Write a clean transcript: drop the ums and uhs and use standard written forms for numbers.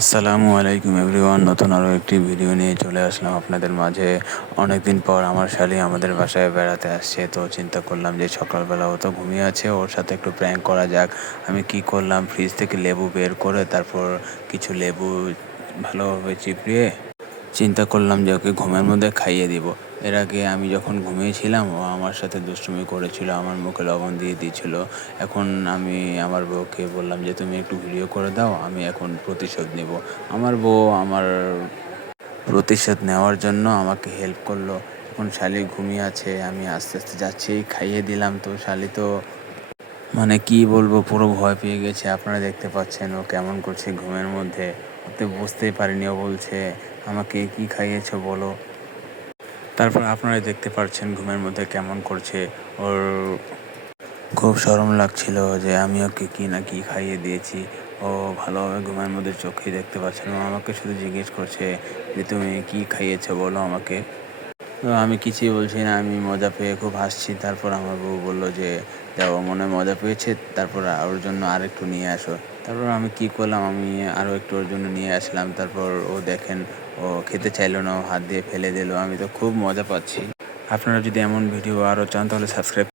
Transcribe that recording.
আসসালামু আলাইকুম এভরিওয়ান, নতুন আরও একটি ভিডিও নিয়ে চলে আসলাম আপনাদের মাঝে। অনেকদিন পর আমার শালি আমাদের বাসায় বেড়াতে আসছে, তো চিন্তা করলাম যে সকালবেলা ও তো ঘুমিয়ে আছে, ওর সাথে একটু প্র্যাঙ্ক করা যাক। আমি কি করলাম, ফ্রিজ থেকে লেবু বের করে তারপর কিছু লেবু ভালোভাবে চিপিয়ে চিন্তা করলাম যে ওকে ঘুমের মধ্যে খাইয়ে দিব। এর আগে আমি যখন ঘুমিয়েছিলাম ও আমার সাথে দুষ্টুমি করেছিল, আমার মুখে লবণ দিয়ে দিয়েছিল। এখন আমি আমার বউকে বললাম যে তুমি একটু ভিডিও করে দাও, আমি এখন প্রতিশোধ নেব। আমার বউ আমার প্রতিশোধ নেওয়ার জন্য আমাকে হেল্প করলো। এখন শালি ঘুমিয়ে আছে, আমি আস্তে আস্তে যাচ্ছি, খাইয়ে দিলাম। তো শালি তো মানে কি বলবো, পুরো ভয় পেয়ে গেছে। আপনারা দেখতে পাচ্ছেন ও কেমন করছে ঘুমের মধ্যে। ওতে বুঝতেই পারিনি, ও বলছে আমাকে কি খাইয়েছো বলো। তারপর আপনারা দেখতে পাচ্ছেন ঘুমের মধ্যে কেমন করছে। ওর খুব শরম লাগছিল যে আমি ওকে কি না কি খাইয়ে দিয়েছি। ও ভালোভাবে ঘুমের মধ্যে চোখেই দেখতে পাচ্ছেন, ও আমাকে শুধু জিজ্ঞেস করছে যে তুমি কি খাইয়েছো বলো আমাকে। তো আমি কিছুই বলছি না, আমি মজা পেয়ে খুব হাসছি। তারপর আমার বউ বললো যে যাও, মনে হয় মজা পেয়েছে, তারপর ওর জন্য আরেকটু নিয়ে আসো। তারপর আমি কি করলাম, আমি আরও একটু ওর জন্য নিয়ে আসলাম। তারপর ও দেখেন, ও খেতে চাইলো না, ও হাত দিয়ে ফেলে দিল। আমি তো খুব মজা পাচ্ছি। আপনারা যদি এমন ভিডিও আরও চান তাহলে সাবস্ক্রাইব